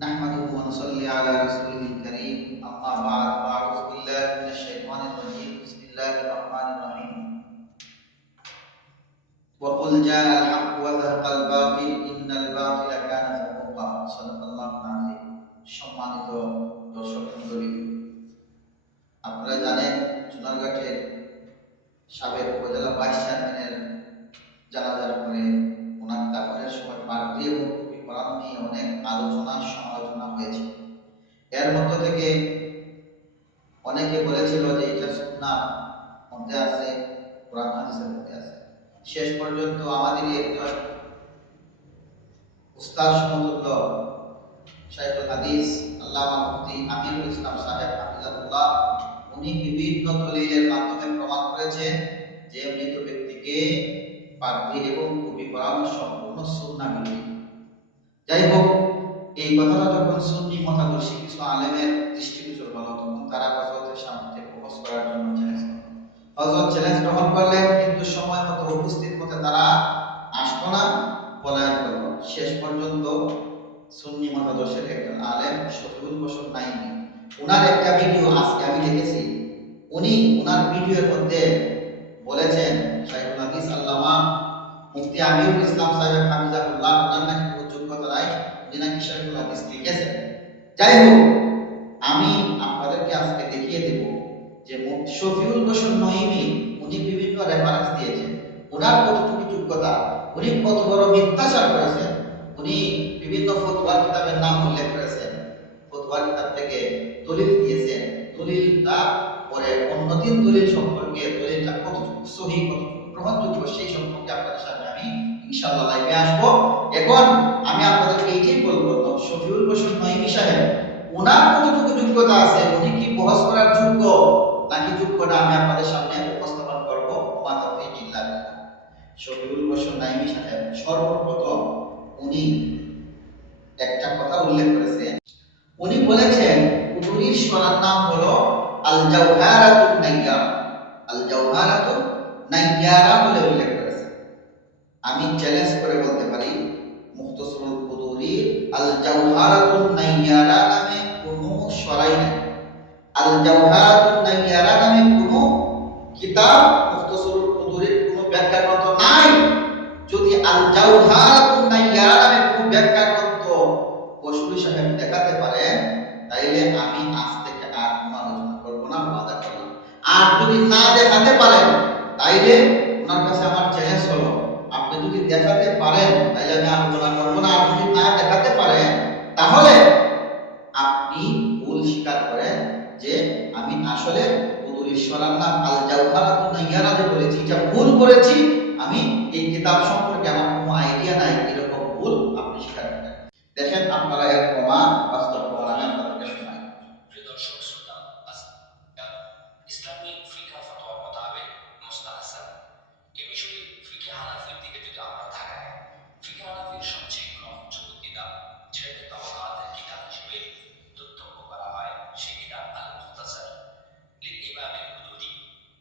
نحمده ونصلي على رسوله الكريم أما بعد فأعوذ بالله من الشيطان الرجيم بسم الله الرحمن الرحيم وقل جاء الحق وزهق الباطل إن الباطل كان زهوقا صدق الله العظيم সম্মানিত দর্শক মণ্ডলী, আপনারা জানেন চুনারঘাটের সাবেক উপজেলা ভাইস চেয়ারম্যানের জানাজার পরে ওনার দাফনের সময় পার্টি এবং কবি কোরআন নিয়ে অনেক আলোচনা সমালোচনা হয়েছে। এর মধ্য থেকে অনেকে বলেছিল যে এটা সুন্নাহর মধ্যে আছে, কোরআন হাদিসের মধ্যে আছে। শেষ পর্যন্ত আমাদেরই একজন উস্তাদ সমতুল্য শাইখুল হাদিস আল্লামা মুফতি আমিরুল ইসলাম সাহেব হাফিজাহুল্লাহ, উনি বিভিন্ন দলিলের মাধ্যমে প্রমাণ করেছেন যে মৃত ব্যক্তিকে পাগড়ি এবং টুপি পরানো সম্পূর্ণ সুন্নাহ বিরোধী। যাই হোক, এই কথাটা যখন সুন্নি মতাদর্শী কিছু আলেমের দৃষ্টিগোচর হলো, তখন তারা হযরতের সামনে প্রপোজ করার জন্য চ্যালেঞ্জ করলেন। হযরত চ্যালেঞ্জ গ্রহণ করলেন, কিন্তু সময় মতো উপস্থিত হতে তারা আসতো না, পলায়ন করল। শেষ পর্যন্ত সুন্নি মতাদর্শের একজন আলেম শফিউল বশর নাইমি, ওনার একটা ভিডিও আজকে আমি দেখেছি। উনি ওনার ভিডিওর মধ্যে বলেছেন শাইখুল হাদিস আল্লামা মুফতি আমিরুল ইসলাম সাহেব হাফিজাহুল্লাহ, ওনার নাকি কোনো যোগ্যতা নাই, উনি নাকি শাইখুল হাদিস লিখেছেন। যাই হোক, আমি আপনাদেরকে আজকে দেখিয়ে দেব যে শফিউল বশর নাইমি উনি বিভিন্ন রেফারেন্স দিয়েছেন, ওনার কতটুকু যোগ্যতা, উনি কত বড় মিথ্যাচার করেছেন। উনি বিভিন্ন ফতোয়া কিতাবের নাম উল্লেখ করেছেন, ফতোয়া কিতাব থেকে দলিল দিয়েছেন, দলিলটা পরে অন্যদিন দলিল সম্পর্কে দলিলটা কতটুকু সহিহ কতটুকু গ্রহণযোগ্য সেই সম্পর্কে আপনাদের সামনে আমি ইনশাআল্লাহ লাইভে আসবো। এখন আমি আপনাদেরকে এইটাই বলবো, শফিউল বশর নাইমি সাহেব ওনার কতটুকু যোগ্যতা আছে, উনি কি বহস করার যোগ্য নাকি যোগ্যটা আমি আপনাদের সামনে উপস্থাপন করবো। ওমা তাওফীক ইল্লা বিল্লাহ। শফিউল বশর নাইমি সাহেব সর্বপ্রথম উনি একটা কথা উল্লেখ করেছেন। উনি বলেছেন কুদুরির সরার নাম হলো আল জাওহারাতুন নাইয়ারা, আল জাওহারাতুন নাইয়ারা বলে উল্লেখ করেছেন। আমি চ্যালেঞ্জ করে বলতে পারি মুখতাসরুল কুদুরির আল জাওহারাতুন নাইয়ারা নামে কোনো সরাই নেই, আল জাওহারাতুন নাইয়ারা নামে কোনো কিতাব মুখতাসরুল কুদুরির কোনো ব্যাখ্যা গ্রন্থ নাই। যদি আল জাওহারাতুন নাইয়ারা নামে কোনো ব্যাখ্যা গ্রন্থ বশরী সাহেব দেখাতে পারেন, তাইলে আমি আজ থেকে আর কোনো আলোচনা করবো না, ওয়াদা করলাম। আর যদি না দেখাতে পারেন, তাইলে ওনার কাছে আমার চ্যালেঞ্জ হলো, আপনি যদি দেখাতে পারেন তাইলে আমি আলোচনা করবো না, আর যদি না দেখাতে পারেন তাহলে আপনি ভুল স্বীকার করেন যে আমি আসলে কুদুরির সরার নাম আল জাওহারাতুন নাইয়ারা যে বলেছি এটা ভুল করেছি, আমি এই কিতাব সম্পর্কে আমার কোনো আইডিয়া নাই, এরকম ভুল আপনি স্বীকার করেন। দেখেন আপনারা এর প্রমাণ, বাস্তব প্রমাণ আমি আপনাদেরকে শোনাই। প্রিয় দর্শক শ্রোতা, ইসলামিক ফিকহ ফতোয়া মোতাবেক মুস্তাহসান এই বিষয়ে ফিকহ হানাফির দিকে যদি আমরা তাকাই, ফিকহ হানাফির সবচেয়ে গ্রহণযোগ্য কিতাব যেটাকে তাওরাতের কিতাব হিসেবে তথ্য করা হয়, সেই কিতাব আল মুখতাসার লিল ইমাম আল কুদুরি।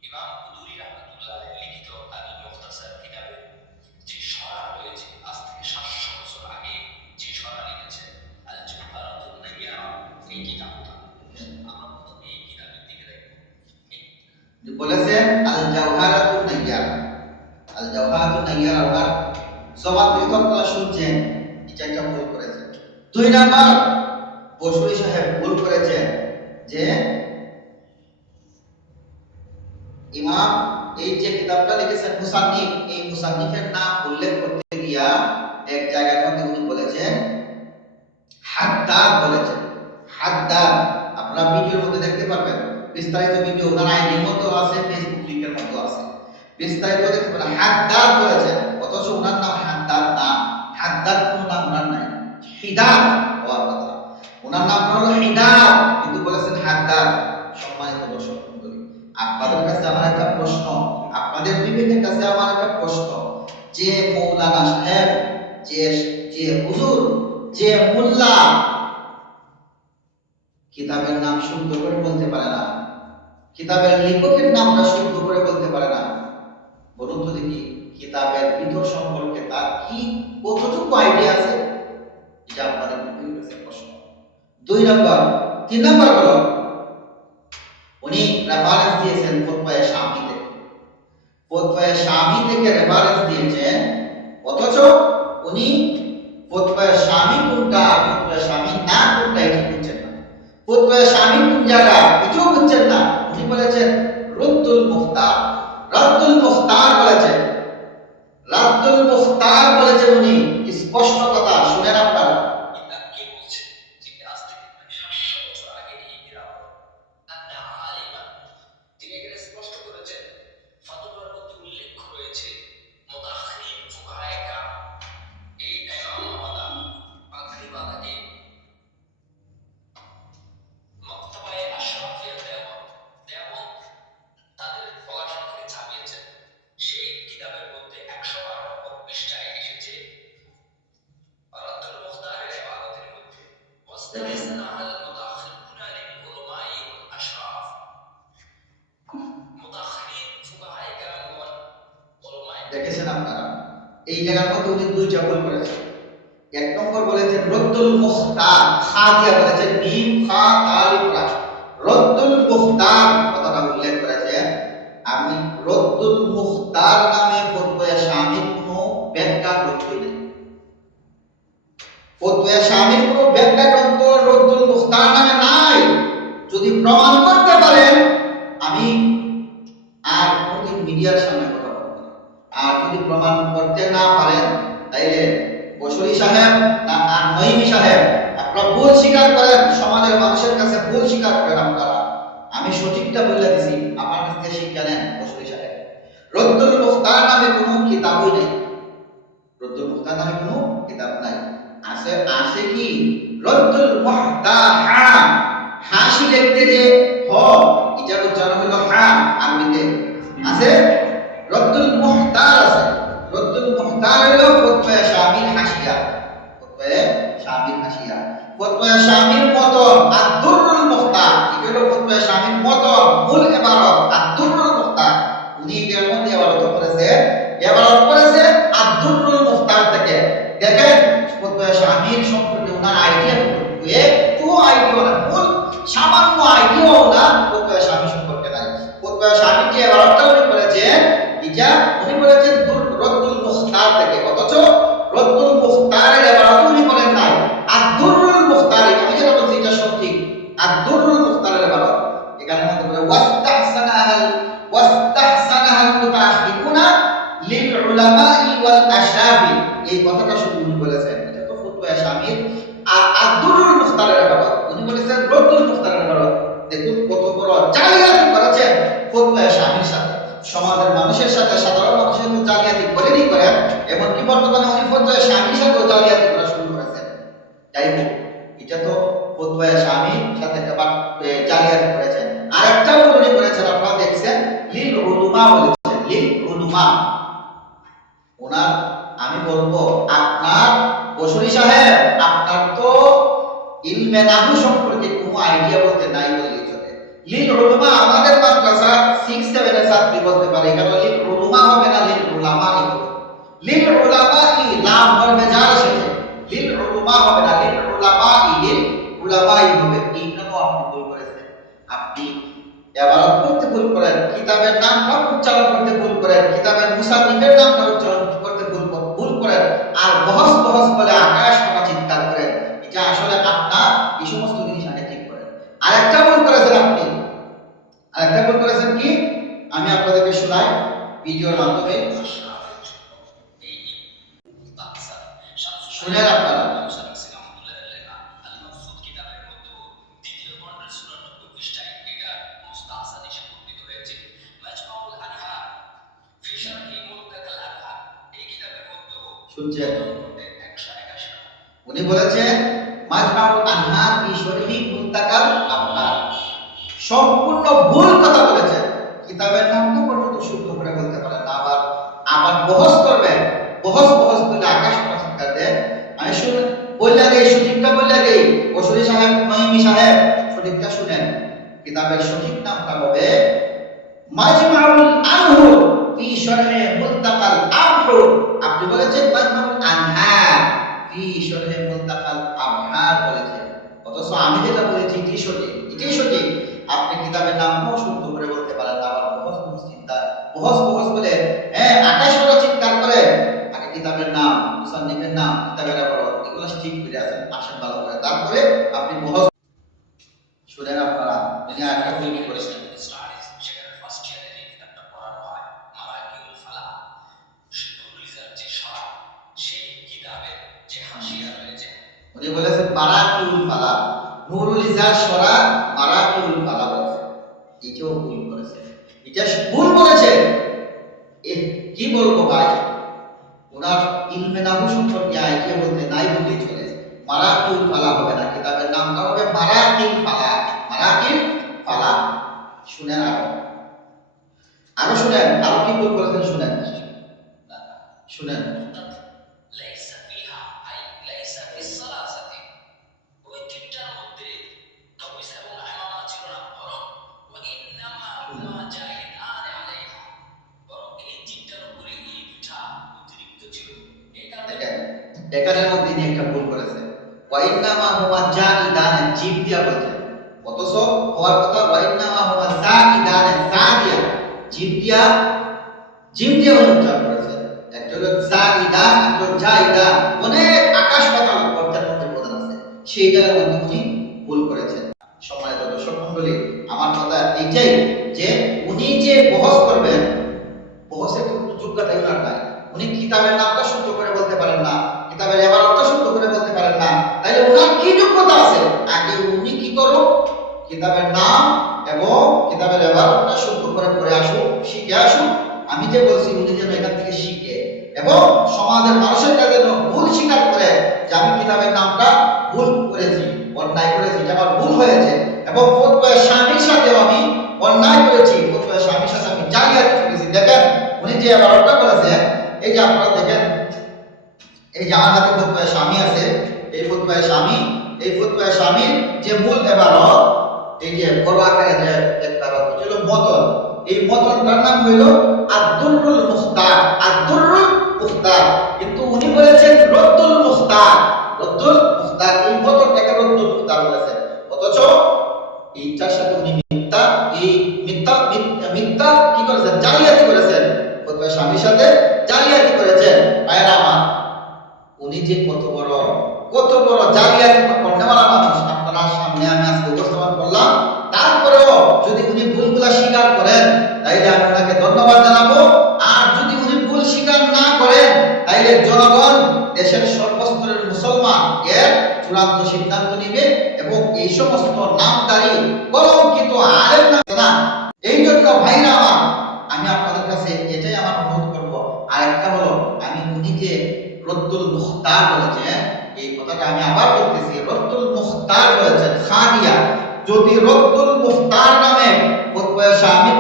ইমাম কুদুরি রাহমাতুল্লাহ আলাইহি লিখিত আল মুখতাসার কিতাবে যে সরা রয়েছে, আজ থেকে 700 বছর আগে যে সরা লিখেছে আল জাওহারাতুন নাইয়ারা, এই কিতাবটা আমরা প্রথমে এই কিতাবের দিকে দেখব। বলেছেন আল জাওহারাতুন নাইয়ারা, আল জাওহারাতুন নাইয়ারা ওনার জবাব দিতে আপনারা শুনছেন, এটা একটা ভুল করেছেন। দুই নাম্বার, বশরী সাহেব ভুল করেছেন যে ইমাম এই যে কিতাবটা লিখেছেন মুসান্নিফ, এই মুসান্নিফের নাম উল্লেখ করতে গিয়া এক জায়গার মধ্যে উনি বলেছেন হাদ্দাদ বলেছেন। হাদ্দাদ আপনারা ভিডিওর মধ্যে দেখতে পারবেন, বিস্তারিত ভিডিও ওনার আইডির মধ্যেও আছে, ফেসবুক লিংকের মধ্যেও আছে, বিস্তারিত দেখতে পারেন। হাদ্দাদ বলেছেন, অথচ ওনার নাম হাদ্দাদ না, হাদ্দাদ কোনো নাম ওনার নাই, হিদাদ হওয়ার কথা, ওনার নাম হলো হিদাদ, কিন্তু বলেছেন হাদ্দাদ। সম্মানিত দর্শক মণ্ডলী, আপনাদের কাছে আমার একটা প্রশ্ন, আপনাদের বিবেকের কাছে আমার একটা প্রশ্ন, যে মৌলানা সাহেব, যে হুজুর, যে মোল্লা কিতাবের নাম শুদ্ধ করে বলতে পারে না, কিতাবের লেখকের নামটা শুদ্ধ করে বলতে পারে না, বলুন তো দেখি কিতাবের ভিতর সম্পর্কে তার কি কতটুকু আইডিয়া আছে? এটা আপনাদের বিবেকের কাছে প্রশ্ন। 2 নম্বর। 3 নম্বর হলো উনি রেফারেন্স দিয়েছেন ফতোয়া শামী থেকে। ফতোয়া শামী থেকে রেফারেন্স দিয়েছেন, অথচ উনি ফতোয়া শামী কোনটা, ফতোয়া শামী না কোনটা এটা বুঝছেন না। ফতোয়া শামী কোন জায়গা এটাও বুঝছেন না। উনি বলেছেন রদ্দুল মুখতার। রদ্দুল মুখতার বলেছেন, রদ্দুল মুখতার বলেছেন উনি। স্পষ্ট কথা, শুনেন আপনারা। কে বলছেন যে আজ থেকে 700 বছর আগে এই কিতাব আন্না আলিমান, তিনি এখানে স্পষ্ট করেছেন ফাতোয়ার মধ্যে উল্লেখ রয়েছে মুতাআখিরিন ফুকাহায়ে কেরাম, এই ইমাম আমাদের আগ্রিমাদাকে মক্তবায়ে আশরাফিয়া দেওবন্দ তাদের পড়াশোনা থেকে ছাপিয়েছেন। সেই কিতাবের মধ্যে 112 নম্বর পৃষ্ঠায় এসেছে রাদ্দুল মুখতারের ইবারতের মধ্যে ওয়াস্তাহসানা আল মুতাআখিরুনা লিল উলামাই ওয়াল আশরাফ। মুতাআখিরিন ফুকাহায়ে কেরাম ওয়াল উলামাই, দেখেছেন আপনারা, এই জায়গার মধ্যে উনি দুইটা ভুল করেছেন। 1 নম্বর বলেছেন রদ্দুল মুখতার, খা দিয়া বলেছেন মিম খা তালিফ রা। রদ্দুল মুখতার কথাটা উল্লেখ করেছেন। আমি রদ্দুল মুখতার নামে ফতোয়া শামীর কোনো ব্যাখ্যা গ্রন্থ নেই। ফতোয়া শামীর কোনো ব্যাখ্যা গ্রন্থ রদ্দুল মুখতার নামে নাই। যদি প্রমাণ করতে পারেন আমি আর কোনদিন মিডিয়ার সামনে কথা বলবো না। আর যদি প্রমাণ করতে না পারেন তাইলে বসরি সাহেব আর নঈমি সাহেব আপনারা ভুল স্বীকার করেন, সমাজের মানুষের কাছে ভুল স্বীকার করেন আপনারা। আমি সঠিকটা বলে দিছি, আমার কাছ থেকে শিক্ষা নেন বসরি সাহেব। রদ্দুল মুখতার নামে কোনো কিতাবই নেই। রদ্দুল মুখতার নামে কোনো কিতাব নাই। আছে কি রদ্দুল মুহতার, হাসি লিখতে যে হ এটার উচ্চারণ হলো হা, আরবিতে আছে রদ্দুল মুহতার আছে। রদ্দুল মুহতার হলো ফতোয়া শামীর হাসিয়া, ফতোয়া শামীর হাসিয়া। ফতোয়া শামীর মতন আদ-দুররুল মুখতার, এটা হলো ফতোয়া শামীর মতন মূল ইবারত আদ-দুররুল মুখতার। উনি এর মধ্যে ইবারত করেছে আদ-দুররুল মুখতার থেকে। দেখেন ফতোয়া শামীর সম্পর্কে ওনার আইডিয়া একটু আইডিয়া না, মূল সামান্য আইডিয়াও না ফতোয়া শামী সম্পর্কে নাই। ফতোয়া শামীর যে ইবারতটা উনি করেছেন, এটা উনি বলেছেন রদ্দুল মুখতার থেকে, অথচ রদ্দুল মুখতারের ইবারত উনি বলেন নাই। আদ-দুররুল মুখতার, আমি যেটা বলছি এটা সঠিক। আদ-দুররুল মুখতারের ইবারত এখানে মধ্যে বলে ওয়াস্তাহসানাহাল মুতাআখিরুনা লিল উলামাই ওয়াল আশরাফি, এই কথাটা শুধু উনি বলেছেন। এটা তো ফতোয়া শামীর। আর আদ-দুররুল মুখতারের ইবারত উনি বলেছেন রদ্দুল মুখতারের ইবারত। দেখুন কত বড় জালিয়াতি করেছেন ফতোয়া শামীর সাথে, সমাজের মানুষের সাথে, সাধারণ মানুষের সাথে জালিয়াতি করেনই করেন। এমনকি বর্তমানে উনি ফতোয়া শামীর সাথেও জালিয়াতি করা শুরু করেছেন। তাই এটা তো ফতোয়া শামীর সাথে জালিয়াতি করেছেন। আরেকটা উনি করেছেন, আপনারা দেখছেন লিল উলামা বলেছেন, লিল উলামা। ওনার আমি বলবো আপনার বসরি সাহেব, আপনার তো ইলমে নাহু সম্পর্কে কোনো আইডিয়া বলতে নাই বললেই চলে। লিল উলামা আমাদের মাদ্রাসা 6 7 এর ছাত্রী বলতে পারে, কারণ লিল উলামা হবে না, লিল উলামাই হবে। লিল উলামাই লাম হরফে জার এসেছে, লিল উলামা হবে না, লিল উলামাই হবে। এইখানেও আপনি ভুল করেছেন। আপনি ইবারত করতে ভুল করেন, কিতাবের নামটা উচ্চারণ করতে ভুল করেন, কিতাবের মুসান্নিফের নামটা উচ্চারণ করতে ভুল করেন, আর বহস বলে আকাশ পাতা চিৎকার করেন। এটা আসলে আপনার এই সমস্ত জিনিস আগে ঠিক করেন। আরেকটা ভুল করেছেন আপনি, আরেকটা ভুল করেছেন কি আমি আপনাদেরকে শোনাই ভিডিওর মাধ্যমে, শুনেন আপনারা। শুনছেন? উনি বলেছেন মাজমাউল আনহার ফি শরহি মুনতাকাল আবহার, সম্পূর্ণ ভুল কথা বলেছেন। কিতাবের নামটা পর্যন্ত শুদ্ধ করে বলতে পারেন না, আবার বহস করবেন, বহস বলে আকাশ পাতা দেন। আমি শুনুন বললা দেই, সঠিকটা বললা দেই, বসরি সাহেব নঈমি সাহেব সঠিকটা শুনেন। কিতাবের সঠিক নামটা হবে মাজমাউল আনহু ফি শরহি মুনতাকাল আবহার। আপনি বলেছেন মাজমাউল আনহার ফি শরহি মুনতাকাল আবহার বলেছেন, অথচ আমি সঠিক, এটাই সঠিক। আপনি কিতাবের নামটাও শুদ্ধ করে বলতে পারেন না, আবার বহস চিন্তা বহস বলে আকাশটা চিৎকার করে আগে কিতাবের নাম, মুসান্নিফের নাম, কিতাবের আবারত এগুলো ঠিক করে আসেন ভালো করে, তারপরে আপনি বহস শুনেন। আপনারা উনি একটা ভুল করেছেন। স্টাডিজ সেখানে ফার্স্ট ইয়ারে যে কিতাবটা পড়ানো হয় মারাকিউল ফালাহ, নুরুল ইজার যে শরহ, সেই কিতাবের যে হাসিয়া রয়েছে, উনি বলেছেন মারাকিউল ফালাহ, নুরুল ইজার শরহ মারাকিউল ফালাহ বলেছেন, এটাও ভুল করেছেন, এটা ভুল বলেছেন। কি বলবো ভাই, ওনার ইলমে নাহু সম্পর্কে আইডিয়া বলতে নাই বললেই চলে। মারাকিউল ফালাহ হবে না, কিতাবের নামটা হবে মারাকিল ফালাহ, মারাকিল ফালাহ। শুনেন আরো শুনেন, আরো কি ভুল করেছেন শুনেন, শুনেন। লাইসা ফিহা আই লাইসা ফিস সালাসাতি, ওই তিনটার মধ্যে কবিস এবং ইমামা ছিল না, বরং ওয়া ইন্নামা হুমা জাহিদান আলাইহা, বরং এই তিনটার উপরে এই দুটা অতিরিক্ত ছিল। এই কারণে দেখেন এখানের মধ্যে ইনি একটা ভুল করেছেন, ওয়াইন্নামা হুমা জাইদান জিম দিয়া বলছেন, অথচ হওয়ার কথা ওয়াইন্নামা হুমা জাইদান জাদিয়া জিম দিয়া উচ্চারণ করেছেন। একটা হলো জাইদা, একটা হলো জাইদা, অনেক আকাশ পাতাল অর্থের মধ্যে প্রধান আছে, সেই জায়গার মধ্যে উনি ভুল করেছেন। সম্মানিত দর্শক মণ্ডলী, আমার কথা এইটাই যে উনি যে বহস করবেন, বহসের কোনো যোগ্যতা ওনার নাই। উনি কিতাবের নামটা শুদ্ধ করে বলতে পারেন না, কিতাবের ইবারতটা শুদ্ধ করে বলতে পারেন না, তাইলে ওনার কি যোগ্যতা আছে? আগে উনি কি করুন, কিতাবের নাম এবং কিতাবের ইবারতটা শুদ্ধ করে পড়ে আসুন, শিখে আসুন। আমি যে বলছি উনি যেন এখান থেকে শিখে এবং সমাজের মানুষের কাছে যেন ভুল স্বীকার করে যে আমি কিতাবের নামটা ভুল করেছি, অন্যায় করেছি, এটা আমার ভুল হয়েছে, এবং ফতোয়া স্বামীর সাথেও আমি অন্যায় করেছি, ফতোয়া স্বামীর সাথে আমি জালিয়াতি করেছি। দেখেন উনি যে ইবারতটা বলেছেন, এই যে আপনারা দেখেন, এই যে আমার হাতে ফতোয়া স্বামী আছে, এই ফতোয়া স্বামী, এই ফতোয়া স্বামীর যে মূল ইবারত, এই যে বড় আকারে যে একটা ইবারত হলো মতন, এই মতনটার নাম হইল আদ-দুররুল মুখতার, আদ-দুররুল মুখতার, কিন্তু উনি বলেছেন রদ্দুল মুখতার, রদ্দুল মুখতার, এই মতনটাকে রদ্দুল মুখতার বলেছেন। অথচ এইটার সাথে উনি মিথ্যা কি করেছেন, জালিয়াতি করেছেন, ফতোয়া স্বামীর সাথে জালিয়াতি করেছেন। ভাইরা আমার, উনি যে কত বড় জালিয়াতি করনেওয়ালা মানুষ আপনার সামনে আমি আজকে উপস্থাপন করলাম, তারপরেও যদি উনি ভুলগুলা স্বীকার করেন তাইলে আমি ওনাকে ধন্যবাদ জানাবো। আর যদি উনি ভুল স্বীকার না করেন তাইলে জনগণ, দেশের সর্বস্তরের মুসলমান এর চূড়ান্ত সিদ্ধান্ত নিবে এবং এই সমস্ত নামদারি কলঙ্কিত আলেম না। এই জন্য ভাইরা আমার, আমি আপনাদের কাছে এটাই আমার অনুরোধ করব। আর একটা হলো, আমি উনি যে রদ্দুল মুখতার বলেছেন, এই কথাটা আমি আবার বলতেছি, রদ্দুল মুখতার বলেছেন খাদিয়া। যদি রদ্দুল মুখতার নামে ফতোয়া স্বামীর